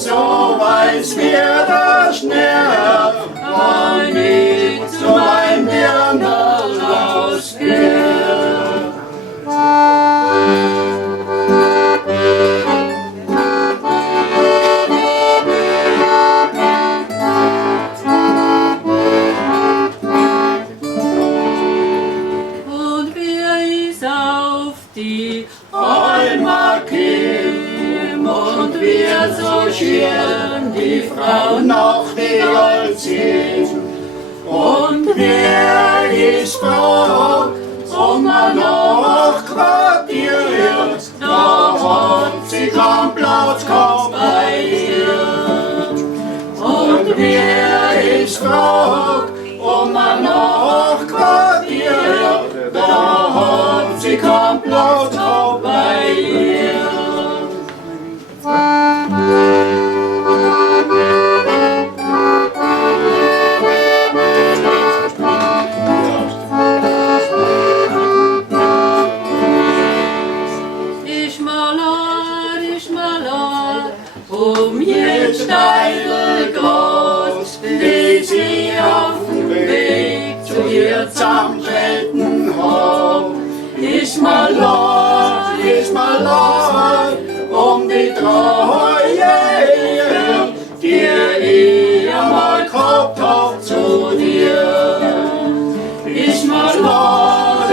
so weiß mir der Schnee, wann ich zu meinem Dirndl rausgehe. Und wie ist auf die Alma Kim und wir so schön die Frau noch die Gold sind. Und wer ist froh, man noch quartiert, da hat sie keinen Platz gehabt bei ihr. Und wer ist froh, man noch quartiert, da hat sie keinen Platz gehabt bei ihr. Jetzt steil groß, wie sie auf dem Weg zu ihr zusammentreten haben. Ist mal leid, um die Treue, die ich einmal gehabt hab zu dir. Ist mal leid,